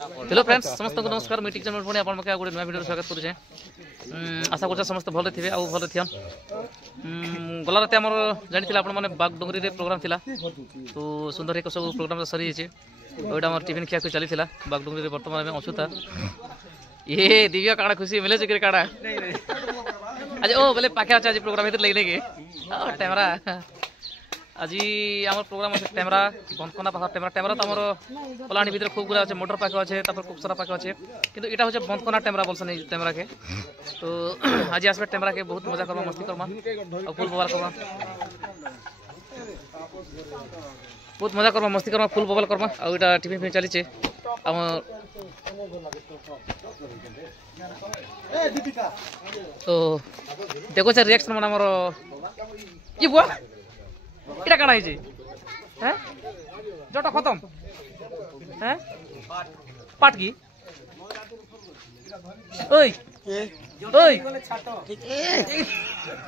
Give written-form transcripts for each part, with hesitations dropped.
Hello friends समस्त को नमस्कार मुझे टीचर पुणी आप गोटे नुआ भिडियो स्वागत करुचे आशा कर समस्त भले थे आउ भले थियन गला रात आम जानी आप बागडोंगरी रे प्रोग्राम थिला तो सुंदर एक सब प्रोग्राम सरी जाइए आम टिफिन खिया चली बागडोंगरी बर्तमान आम अछुता ये दिव्य काड़ा खुशी मिले कि काड़ा आज ओ बोले पाखे अच्छा आज प्रोग्राम लगे लगे टैमरा आज आम प्रोग्राम अच्छे टेमरा बंदकना पाख टेमरा टेमरा तो आम कलाणी भर खूब गुड़ा अच्छे मोटर पाखे अच्छे खूब सारा पाखे अच्छे कि यहाँ हूँ बंदकना टेमरा बोलसन टेमरा के तो आज आसबे टेमरा के बहुत मजा करमा मस्ती करमा और फुल बवाल करमा बहुत मजा करमा मस्ती करमा फुल बवाल करमा और यहाँ टिफिन फिन चली आम तो देखो सर रिएक्शन मन आमर ये बुआ এটা কাটা হয়েছে হ্যাঁ জটা খতম হ্যাঁ পাট কি ওই ওই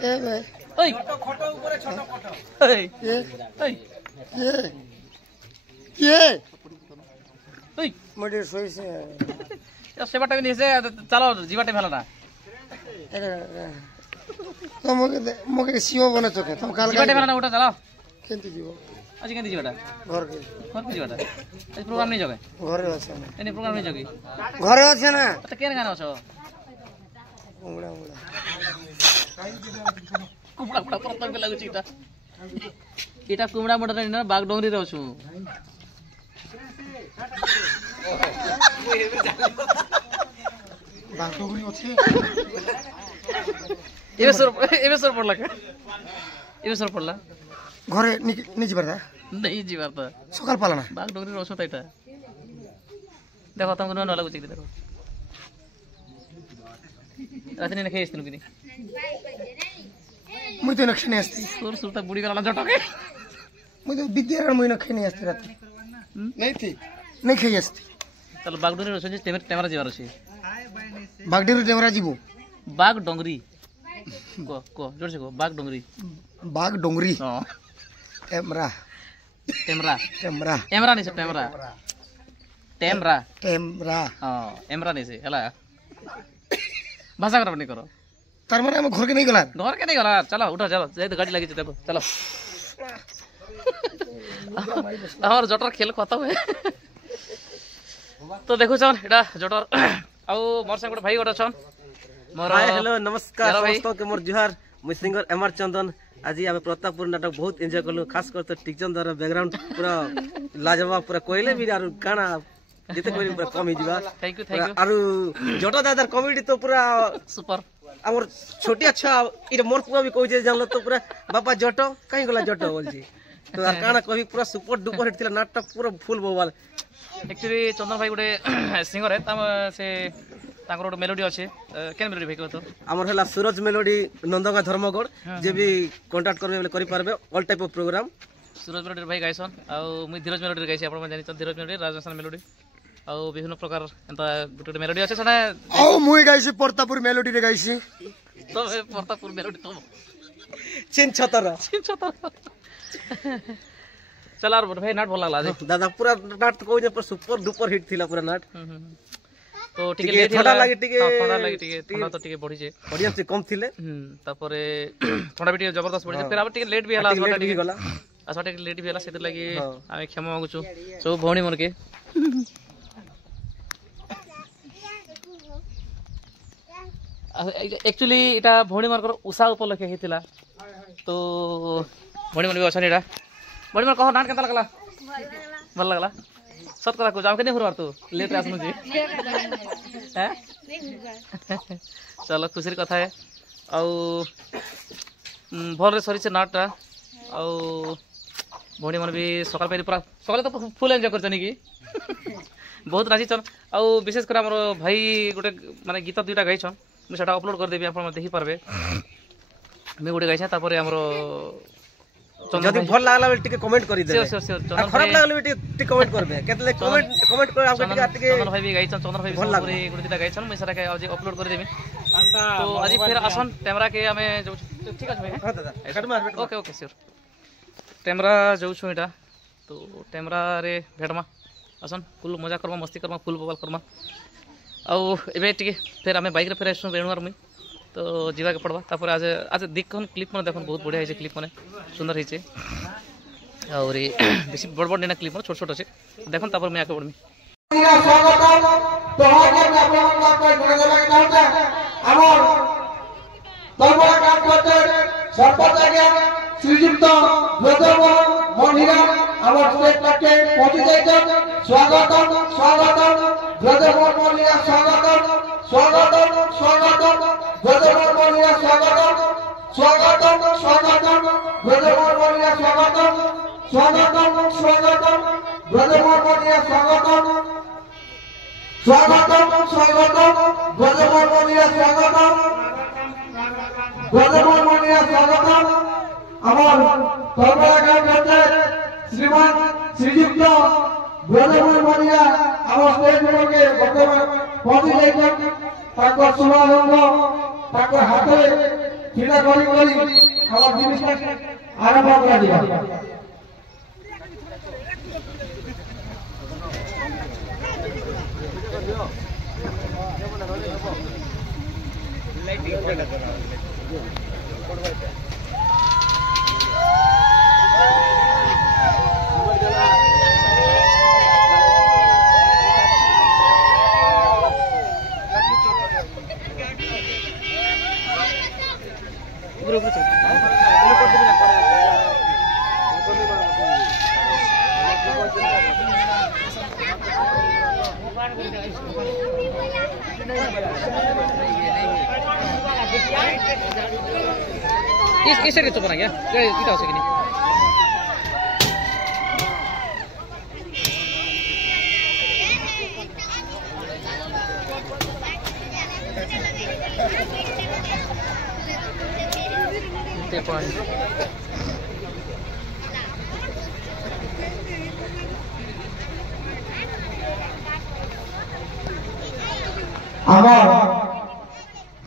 এ ভাই ওই ছোট উপরে ছোট ফটো ওই ওই কে ওই মডে সইছে সেবাটা নিয়েছে চলো জিবাটে ফেলাটা মকে সিও বনে চোখে তুমি কাল জিবাটে ফেলাটা ওটা চালাও কেনতে যাব আজ কেনতে যাবটা ঘর কে যাবটা আজ প্রোগ্রাম নেই যাবে ঘরে আছে না এনে প্রোগ্রাম নেই যাবি ঘরে আছে না তো কেন গান আছো উমড়া উমড়া কুমড়া কুমড়া প্রথম কে লাগুছি এটা কুমড়া মোটা না বাগডোংরি রে আছো বাগডোংরি আছে এবেসর পড়লা এবেসর পড়লা ঘরে নিয়ে যাবার नहीं जीवार तो सकाल पाला ना बाग डोंगरी रोसो ताइटा देखो तुमको न लागुची देखो रातनी न खेस्तिनु किनी मुई तो नखने आस्ती तोर सुरता बुडी गला जटके मुई तो विद्यारण मुई नखने आस्ती रात नहीं खाई आस्ती चलो बाग डोंगरी रोसो जे टेमरा जीवार अछि बाग डोंगरी टेमरा जीवो बाग डोंगरी को जोर से को बाग डोंगरी हां टेमरा टेमरा टेमरा एमरा नहीं से टेमरा टेमरा टेमरा हां एमरा नहीं से हला भाषा कर नहीं करो तार माने हम घर के नहीं गला चलो उठो चलो जाई तो गाड़ी लगी देखो चलो और जटर खेल खत्म है तो देखो छन एटा जटर आ मोर संग भाई गोटा छन मोर हाय हेलो नमस्कार दोस्तों के मोर जुहार मुई सिंगर एमआर चंदन आज आम प्रतापपुर नाटक बहुत एंजॉय कलु खास कर तो टिकचंद द्वारा बैकग्राउंड पूरा लाजवाब पूरा कहले भी आरो काना जेते कोई पूरा कम ही जीवा थैंक यू आरो जटा दादार कॉमेडी तो पूरा सुपर हमर छोटी अच्छा इरे मोर पुआ भी कहै जे जानलो तो पूरा बापा जटो काई गला जटो बोल छी तो काना कभी पूरा सुपर डुपर हिट थिला नाटक पूरा फुल बवाल एक्चुअली चंदन भाई गुडे सिंगर है तम से तांकर मेलोडी अच्छे केन मेलोडी भाई कहतो हमर हला सूरज मेलोडी नंदगा धर्मगढ़ जे भी कांटेक्ट करबे बोले करि पारबे all type of programme Suraj melody भाई गायसन आ मुई धीरज मेलोडी गायसी आपण जानि धीरज मेलोडी राजस्थान मेलोडी आ विभिन्न प्रकार एंता गुटे मेलोडी अच्छे सना आ मुई गायसी प्रतापपुर मेलोडी रे गायसी तो प्रतापपुर मेलोडी तो चिन छतर चल यार भाई नाट भल लागला दादा पूरा नाट को जे पर सुपर डुपर हिट थिला पूरा नाट तो टिके लेट थोड़ा लागे टिके थोड़ा तो टिके बढ़ी जे ऑडियंस से कम थिले तापरे थोड़ा भी टिके जबरदस्त बढ़ी फिर अब टिके लेट भी हला असटा टिके गला असटा टिके लेट भी हला सेते लागि आमे क्षमा मांगुछु सब भौणी मन के एक्चुअली एटा भौणी मन कर उषा उपलक्ष्य हेतिला तो भौणी मन भी अछन एटा भौणी मन कहो नाट केता लागला भल लागला सत करा को जाम के नहीं हुरवार तू लेट आसनु जी हैं चलो खुशी कथा है आ भल रे सरी से नाटटा आ भौणी मन भी सकाल पे पूरा सकाल तो फुल एंजॉय करछनी की बहुत राजी छन आ विशेष कर हमर भाई गोटे माने गीत दुटा गाई छन मैं सेटा अपलोड कर देबी आपण देखि पारबे मैं गोटे गाई छ तापर हमर जदी भल लागला बेल टिके कमेंट करि दे श्योर खराब लागला बेल टिके कमेंट करबे केतले कमेंट कर हमके टिके चंदन भाई भी गाई छन चंदन भाई भी पूरी गुडी दिटा गाई छन मैं सारा के आज अपलोड कर देबी तो आज फिर आसन कैमरा के हमें जो ठीक আছে ভাই हां दादा एकाड में ओके ओके श्योर कैमरा जाऊ छु एटा तो कैमरा रे भेटमा आसन फुल मजा करमा मस्ती करमा फुल बवाल करमा आउ एबे टिके फिर आम बाइक फेर आसु रेणुआर मुई तो जीवा के पड़वा तापर आज आज देखन क्लिप मन देखन बहुत बढ़िया है क्लिप मन सुंदर है और बेसी बड़ बड़ ना क्लिप मन छोट छोट अच्छे देखन तापर मैं आके बढ़मी श्रीजुक्त महिला आवर स्टेट पार्टी पहुंची जाइछन स्वागतम स्वागतम ब्रजमोहन महिला स्वागतम स्वागतम स्वागतम ब्रजमोहन महिला स्वागतम स्वागतम स्वागतम ब्रजमोहन महिला स्वागतम स्वागतम स्वागतम ब्रजमोहन महिला स्वागतम स्वागतम स्वागतम ब्रजमोहन महिला स्वागतम ब्रजमोहन महिला स्वागतम आमर तलबड़ा गांव पंचायत श्रीमान श्रीजुक्त ब्रजमोहन महिला आमर स्टेज के बर्तमान पहुंची जाइछन ताको शुभारंभ ताको हाथे छीड़ा करी आमर जिनिस आरंभ करा दिया इस साइड तो बना गया इटा हो सके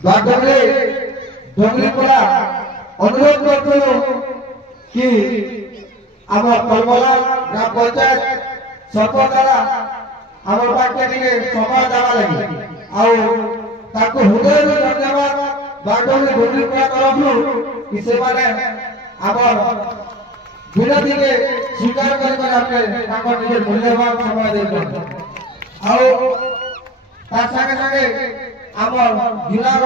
बागडोगरी डोंगरी पड़ा अनुरोध करते कि आम कलमला ग्राम पंचायत सरपंच द्वारा आम पाखे समय देवा लगे हृदय धन्यवाद बागडोगरी डोंगरी पड़ा तरफ कि से विनती के स्वीकार कर मूल्यवान समय दे आम जिलार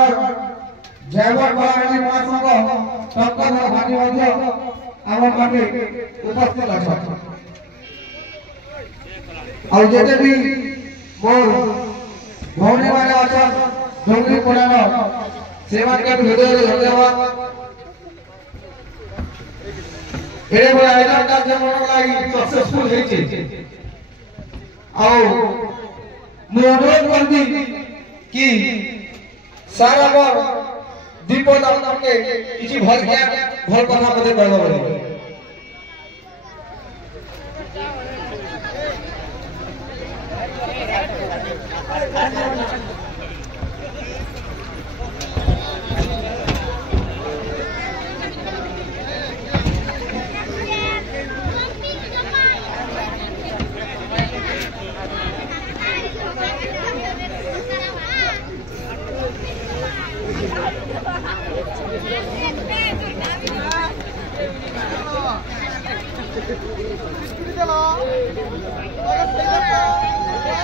ड्राइवर कलाहांडी महासंघ टंकर भाटी आम पाखे उपस्थित अच्छे भी मोर भौणी मैंने अच्छा डोंगरी पड़ार से हृदय धन्यवाद सक्सेसफुल अनुरोध करती कि सार विपद के किसी भल कथा मत कह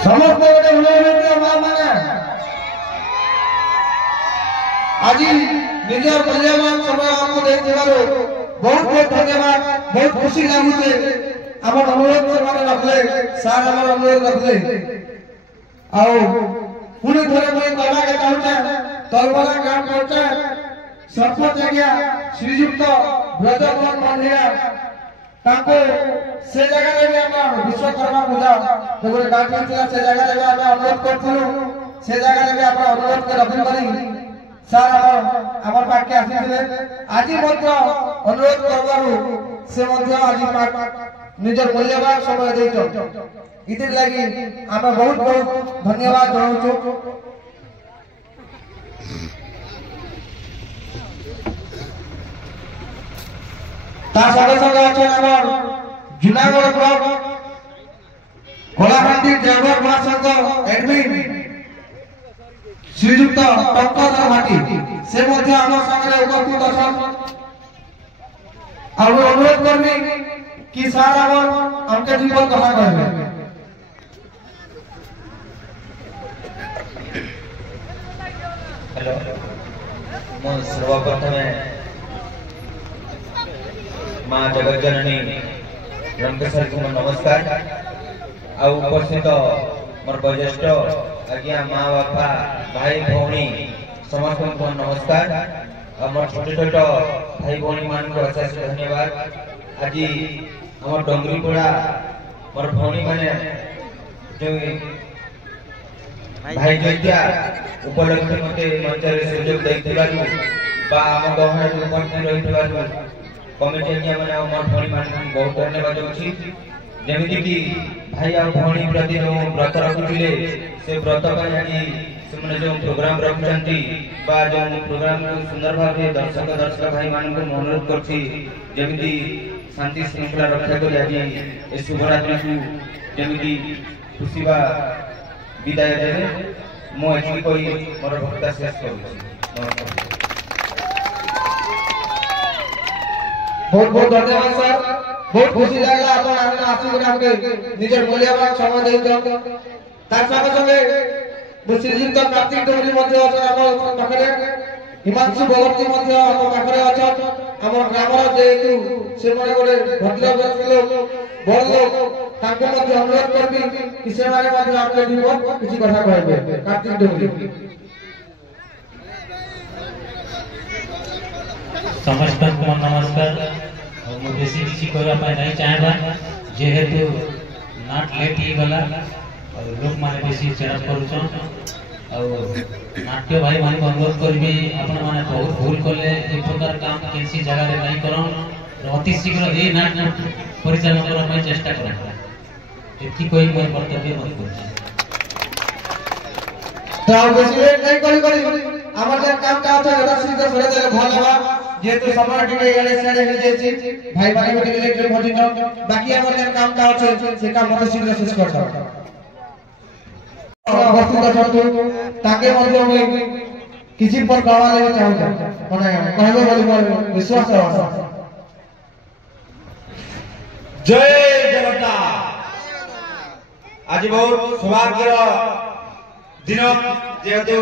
समस्त आज निजर मूल्यवान समय आपको बहुत बहुत धन्यवाद बहुत खुशी लगुचे आम अनुरोध से रखले सार आम अनुरोध रखले पुणी थे मुझे कहना के चाहूँ तलबला ग्राम पंचायत सरपंच आज्ञा श्रीजुक्त ब्रजमोहन महिला से जगह विश्वकर्मा पूजा जो गोटे कार्यक्रम था से जगह अनुरोध करूँ से जगह अनुरोध के रखी करी सार आम पाखे आसी आज अनुरोध कर से आज निजर मूल्यवान समय दे लगी आम बहुत बहुत धन्यवाद जनाऊँ संगे संगे अच्छे जूनागढ़ ब्लॉक कलाहांडी ड्राइवर महासंघ एडमिन श्रीयुक्त टंकधर भाटी से मध्य आम संगे उपस्थित अछन और अनुरोध करनी कि सार हमके जीवन कहा कहबे। हेलो मो सर्वप्रथम माँ जगज्जननी रंकेश्वरी को नमस्कार आ उपस्थित मोर वरिष्ठ आज्ञा माँ बापा भाई भौणी समस्त को नमस्कार और मोर छोट छोट भाई भौणी मान को अशेष धन्यवाद। आज आम डोंगरीपड़ा मोर भौणी माने जो भाई जैतिया उपलब्धि मते मंचर सुयोग दैथिबारु बा आम गहन उपस्थित रहिथिबारु कमिटी आज्ञा माने मोर भौणी मान बहुत धन्यवाद अछि। जेमिति कि भाई आ भौणी प्रति जो व्रत रखिथिले से व्रत पर आज से जो प्रोग्राम रखुचंती बा जो प्रोग्राम को सुंदर भावे दर्शक भाई मान को अनुरोध करछि जेमिति शांति श्रृंखला रक्षा कर आज ए शुभरात्रि को जेमिति खुशी बा विदाय देबे मो एथि कोई मोर भक्ता शेष करू। बहुत बहुत धन्यवाद सर। बहुत खुशी लागला आपण आने आसी हमके निजर मूल्यवान समय देइतो तार संगे संगे श्रीयुक्त कार्तिक डोंगरी मध्य अछन हम पाखरे हिमांशु बगर्ती मध्य हम पाखरे अछन हमर ग्रामर जेतु से माने गोटे भद्र व्यक्ति लोग बड़ लोग ताके मध्य अनुरोध करबी कि से माने मध्य आपके जीवन किछि कथा कहबे। कार्तिक डोंगरी समस्त को नमस्कार। मु बेसी किसी करबा पाए नहीं चाहबा जेहेतु नाट लेट ही गला और लोग माने बेसी चेरा करूछन और नाट्य भाई मान को अनुरोध करबी अपन माने बहुत भूल करले एक प्रकार काम किसी जगह रे नहीं करन अति शीघ्र ए नाट परिचालन करबा पाए चेष्टा करन एति कोई मोर कर्तव्य मत करछि ताऊ बेसी लेट नहीं करी हमर जे काम का होता है शीघ्र सरे दे भल बा जेतु समय टिके एले सेडे हो जेछि भाई भाई टिके लेट रे पहुंची न बाकी हमर जे काम का होता से काम मत शीघ्र शेष कर दो। वस्तु का छतु ताके मध्य में किछि पर गावा ले चाहू माने कहबो बोली मोर विश्वास है। जय जगन्नाथ। आज बहुत सौभाग्य दिन जेहेतु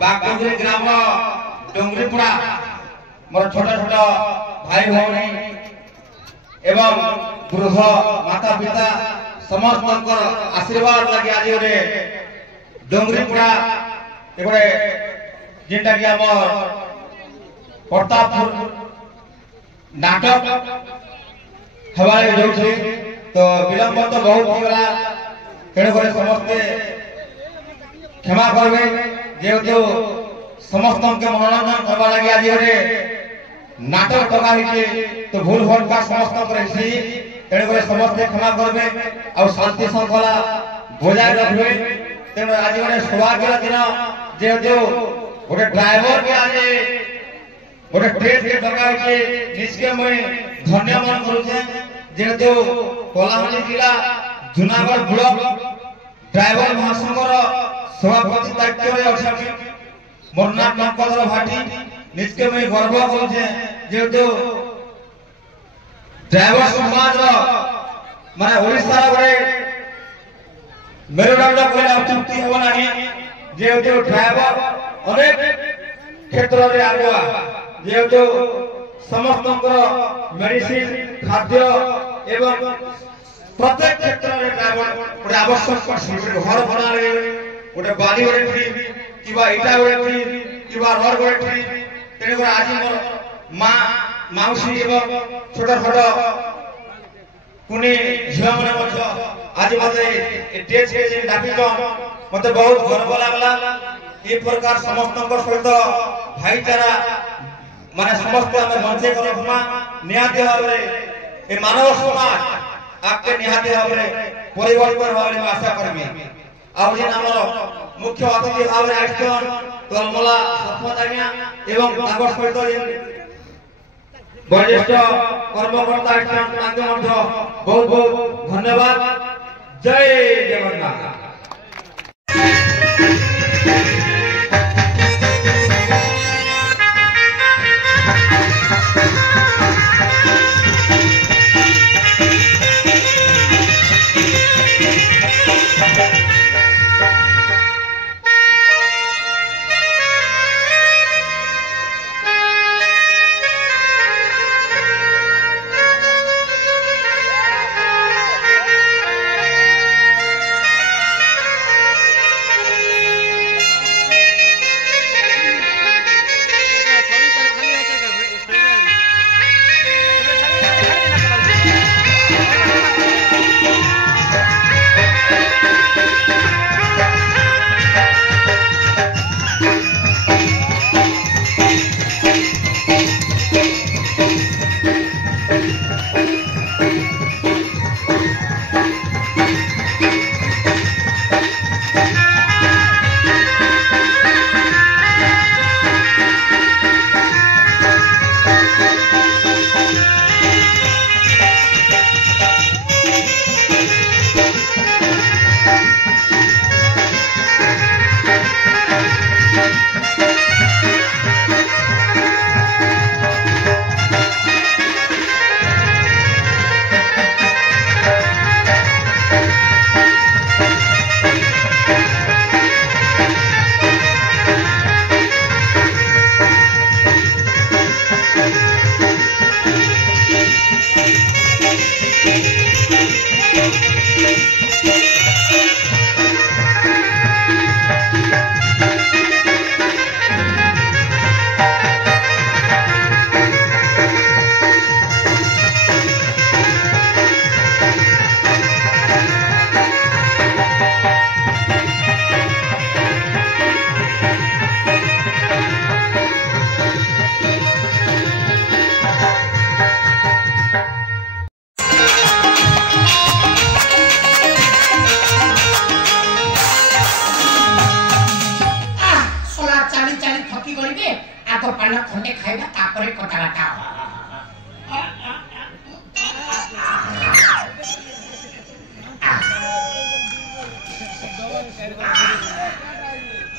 बागुंजरी ग्राम डोंगरीपड़ा मोर छोटा छोटा भाई भौणी एवं वृद्ध माता पिता समस्त आशीर्वाद लगे आज गोटे डोंगरीपड़ा गोटे जेनटा कि आम प्रतापपुर नाटक हवाले जाऊे तो विलंब तो बहुत होगा तेणुक समस्ते क्षमा करबे जेहेतु समस्त के मनोरंजन करवा लगे आज गोटे नाटक टका तो भूल भट का समस्त तेणुक समस्ते क्षमा करबे और शांति श्रृंखला बजाय रखबे। तेणु आज गोटे सौभाग्य दिन जेहेतु गोटे ड्राइवर के आज गोटे ट्रेन के टका निश्चय मुई धन्य मन करुचे जेहेतु कलाहांडी जिला जूनागढ़ ब्लॉक ड्राइवर महासंघर सभापति दायित्व अच्छे मोर नाम टंकधर भाटी निजके मुई गर्व करुचे जेहेतु ड्राइवर समाज माने ओडिसा रे मेरुदंड कहले अत्युक्ति हो नाही जेहेतु ड्राइवर अनेक क्षेत्र रे आगुआ जेहेतु समस्त मेडिसिन खाद्य एवं प्रत्येक क्षेत्र रे ड्राइवर आवश्यक घर बना गोटे बाली गोटे किबा इटा गोटे किबा रड गोटे तेणुक आज मोर माँ माउसी एवं छोट छोट कुनी झिया मैंने आज मत स्टेज के डाकिक मत बहुत गर्व लगला। ये प्रकार समस्त सहित भाईचारा माने समस्त आम बंचे रखमा निहाती भाव में मानव समाज आपके निहाती भाव में परिवर्तन भाव में आशा करबी। आज मुख्य अतिथि भाव में आसन तलमला सरपंच आज्ञा एवं सहित वरिष्ठ कर्मकर्ता आसन बहुत बहुत धन्यवाद। जय जगन्नाथ।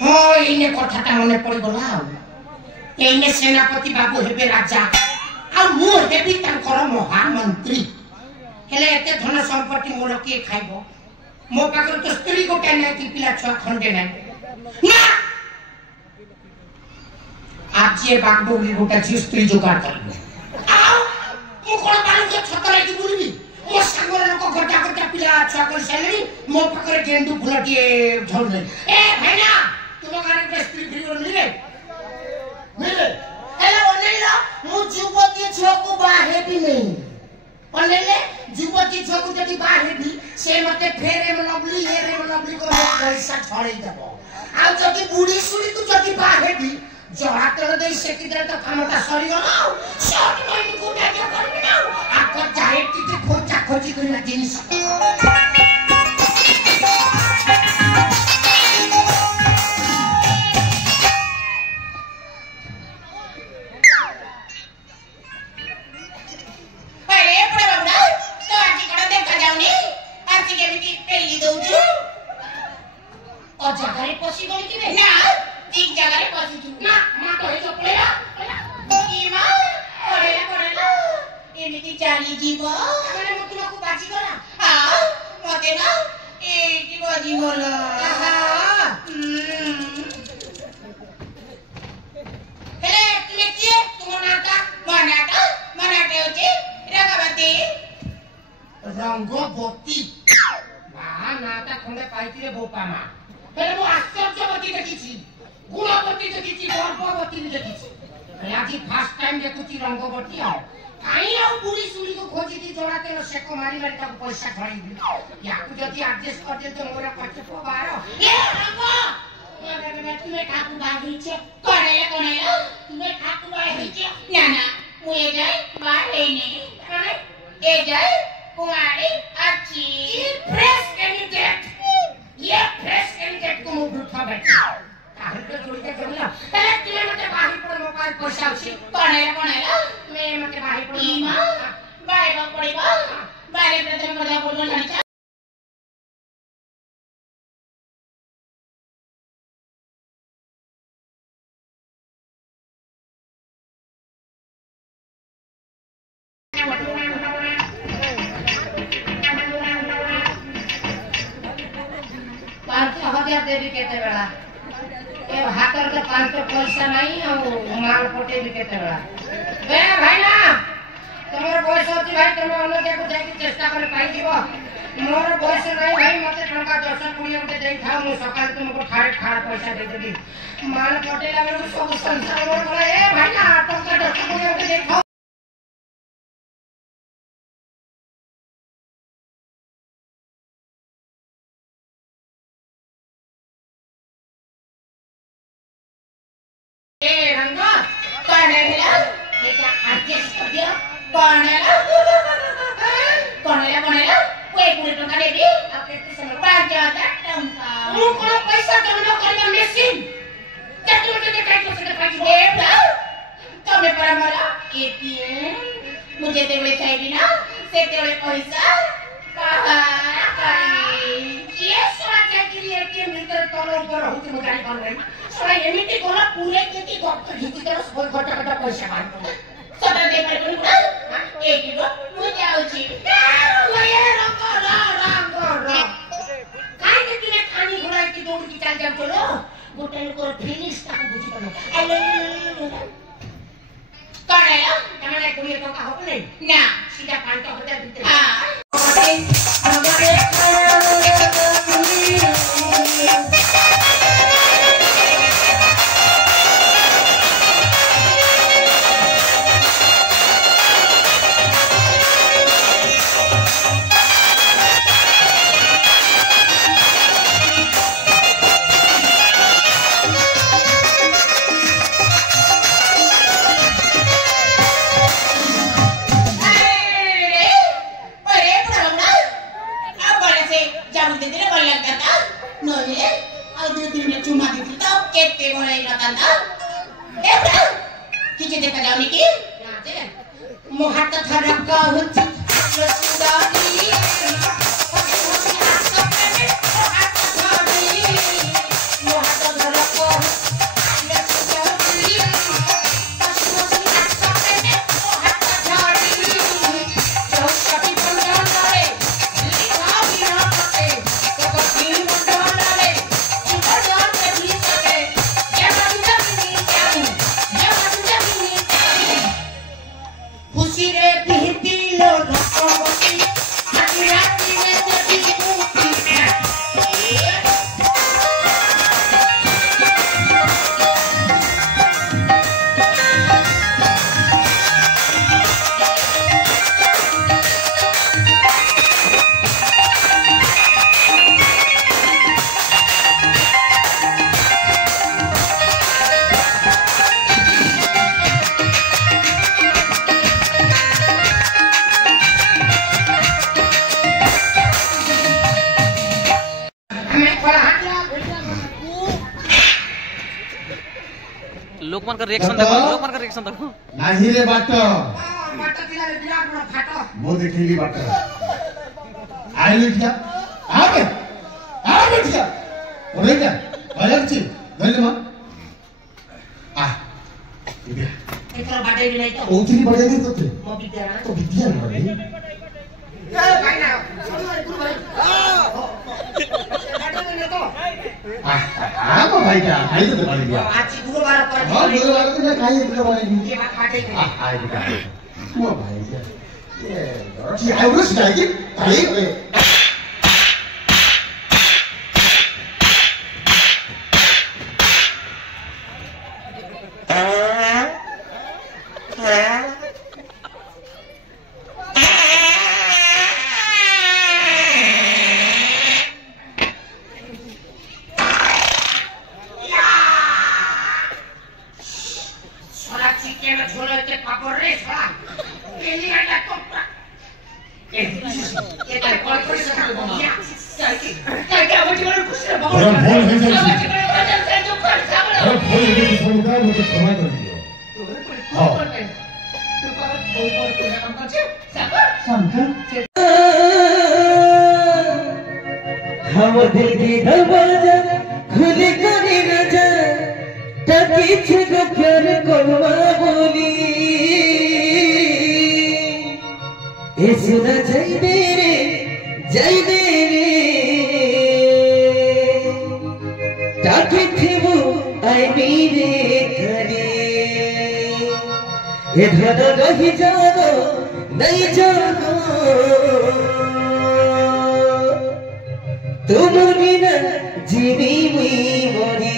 हाँ इने कथाटा मने पड़ी गला एने सेनापति बाबू हेबे राजा आ मु हेबी तांकर महामंत्री हेले एते धन संपत्ति मोर के खाइबो मो पाकर तो स्त्री गोटे नै कि पिला छ खंडे नै ना आज ये बागडोली गोटा जी स्त्री जुगाड़ करबो आ मु कोन बालू के छतरे की बुलबी मो संगर लोक गटा गटा पिला छ कर सेलरी मो पाकर गेंदू फुलटिए झोलले ए भैया तुम घर के स्त्री फ्री मिले मिले हेलो ओनेला मु जुवती छको बाहे भी नहीं ओनेले जुवती छको जदी बाहे भी से मते फेरे में लवली हे रे लवली को पैसा छड़े देबो आ जदी बुढ़ी सुड़ी तू जदी बाहे भी जड़ा तर दे से कि तो कामटा सरी गला सब मन को क्या करबे ना आ को चाहे कि खोजा खोजी करना जिनिस रंगवती बाहा नाटा खंडे पाइतिरे बोपामा हेले मो आश्चर्यवती देखिछि गुणवती देखिछि गर्भवती देखिछि आज फर्स्ट टाइम देखुछि रंगवती आ काई आ बुढ़ी सुली को खोजी दी जोड़ाते न सेको मारी मारी ताको पैसा खड़ी दी याकू जदी एडजस्ट कर दे तो मोरा कच्चे पवार ए रंगो मरे तुम्हें ठाकू बागी छे करेले कोनेला तुम्हें ठाकू बागी छे ना ना मुए जाय बाहे नहीं अरे ए जाय कुमारी अच्छी फ्रेश कैंडिडेट ये फ्रेश कैंडिडेट को मुंह उठा बैठा काहे तो जोड़ी के करला पहले तुले मते बाही पर मोबाइल पैसा उसी कोनेला मैं मते बाही पर ई मां बाय पड़ेगा बाय प्रथम कथा बोलना नहीं हजार देवी केते बेला ए हातर के 500 पैसा नहीं और माल पोटे भी केते बेला ए भाई ना तमर बयस होती भाई तुम अन्य के जाय की चेष्टा करे पाई जीवो मोर बयस नहीं भाई मते टंका 10 20 मते देई थाओ मु सकाल तुमको खाड़ खाड़ पैसा दे देबी माल पोटे लागे सब संसार मोर बोला ए भाई ना टंका 10 20 मते देई थाओ कौन है ये क्या एडजस्ट कर दिया कौन है कोई पूरे टंका दे दी अब कितने समय बाद जाता टंका वो कोई पैसा जमा करना मशीन कितने के काय को से पाई दे ना तबे पर हमारा एटीएम मुझे देवे चाहिए ना से तेरे पैसा कहां ये सोच के लिए एटीएम भीतर तोलो ऊपर होती मैं गाड़ी कर रही सोना एमिटी कोला पूरे के डॉक्टर जीती तरह सब घटा घटा पैसा मारतो सदा दे पर कोन हां एक किलो मुझे आउची ये रंग काय के तूने खानी घोड़ा की दौड़ की चल जा चलो गोटे को फिनिश तक बुझी तो अले करेला तमने कोई टका हो नहीं ना सीधा 5,000 भीतर हां लोकमान का रिएक्शन देखो नाही रे बाट तिला बिराट बड़ा फाटो मो देखिली बाट आइ लुटिया आबे लुटिया ओरे क्या अलग छी गले मा आ इबे एकरा बाटे भी नहीं तो ओथरी बड़े नहीं तो मो विद्या ना तो विद्या ना रे भाई ना सुनो गुरु भाई बाटे नहीं तो भाई क्या खाई तो पानी दिया आज गुरुवार पर हां गुरुवार तो मैं खाई गुरुवार की ये बात बाटे आ बेटा वो भाई क्या ये की आउस जाएगी खाई हम दिल की दरवाजा खुली करी नजर टकी छिग प्यार को बोली सुना जाइबे रे डाके थिबो आइबी रे घरे ए धन रही जागो नहीं जागो तुम बिना जीवी मुई मरे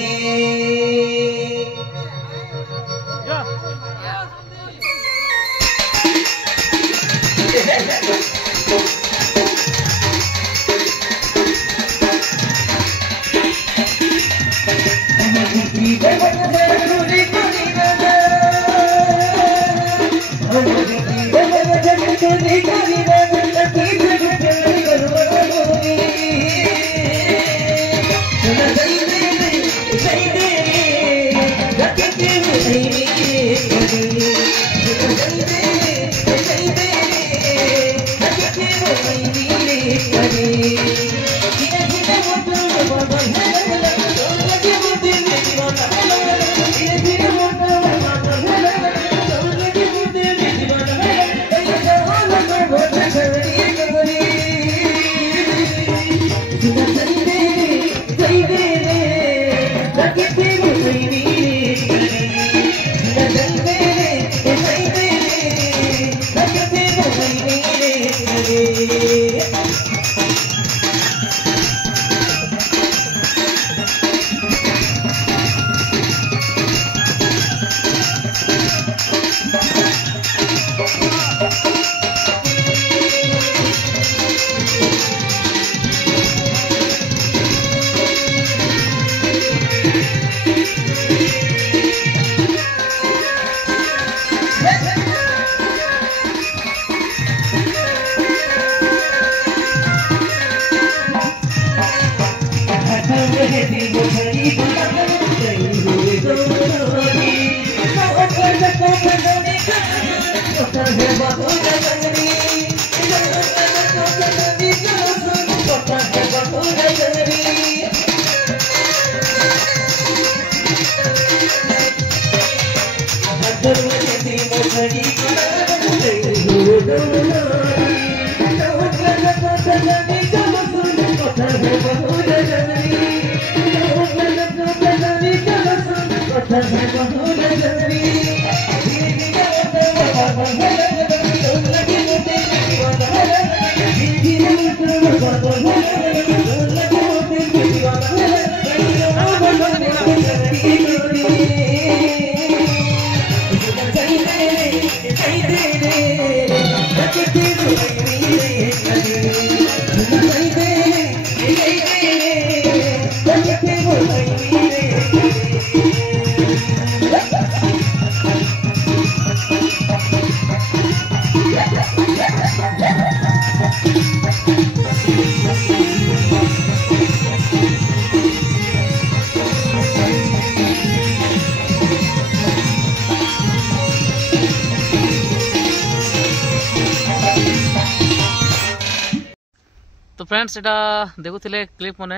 तो फ्रेंड्स एटा देखुले क्लिप मने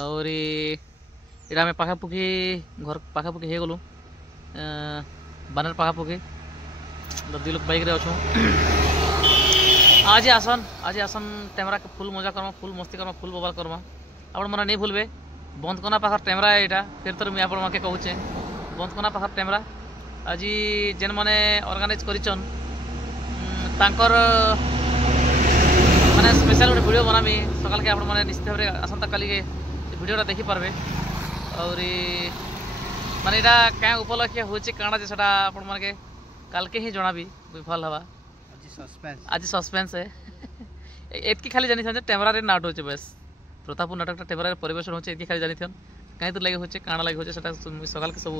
और एटा में पाखापुखी घर पाखापुखी हो गलु बानर पाखापुखी दुई लोग बाइक रे अच्छु आज आसन टेमरा के फुल मजा करमा फुल मस्ती करमा फुल बवाल करमा आपण मन नहीं भूलबे बंद कोना पाखर टेमरा एटा फिर तो मुझे आपण माके कहूचे बंद कोना पाखर टेमरा आज जेन माने ऑर्गेनाइज करिचन तांकर माने स्पेशल गोटे वीडियो बनामी सकाल के आपने निश्चित भाव में आसंता काली के वीडियोटा देखी पारबे और माने एटा क्या उपलक्ष्य होचे काना जे सेटा आपण मन के काल के ही जणाबी भल हवा आज सस्पेंस है एतकी खाली जानी थन टेमरा रे नाट होचे बस प्रतापपुर नाटकटा टेमरा रे परिवेशन होचे एतकी खाली जानी थन काई तो लगे होचे काना लगे होचे सेटा सकाल के सब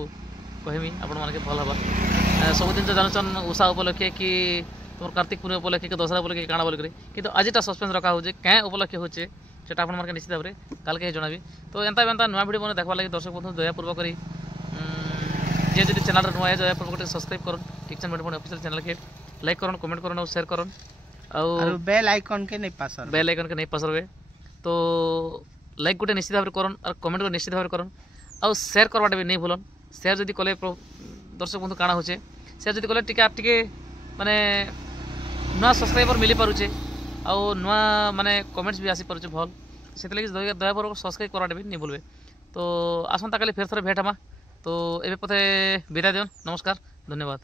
कहमी आपण मन के भल हवा सब दिन जानछन उषा उपलक्ष्य कि तुम कार्तिक पूर्णिमा उपलक्षे कि दशहरा उपलक्षे काଣା बोल करे किंतु आजटा सस्पेंस रखा हो क्या उपलक्षे होचे सेटा आपण मार्के निश्चित भाव में काल के जणाबी तो एंता नुआ वीडियो मैंने देखा लगे दर्शक बंधु दयापूर्वक जे जो चैनल नुआ है दयापूर्वक सब्सक्राइब कर ठीक मीडिया पुणे ऑफिशियल चैनल के लाइक करन कमेंट करन और शेयर करन और बेल आइकन के नहीं पासरबे तो लाइक गोटे निश्चित भाव में करन और कमेंट को निश्चित भाव में करन और शेयर करवाटा भी नहीं भूलन शेयर जदि कले दर्शक बंधु काଣା होचे शेयर जदि कले टिके आप टिके माने नुआ सब्सक्राइबर मिली पारुचे आउ नुआ माने कमेंट्स भी आसी पारुचे भल से दयापूर्वक सब्सक्राइब करवाटे भी नहीं भूलबे। तो आसंता काली फेर थोड़े भेट हमा। तो एबे पथे विदाय दियन। नमस्कार, धन्यवाद।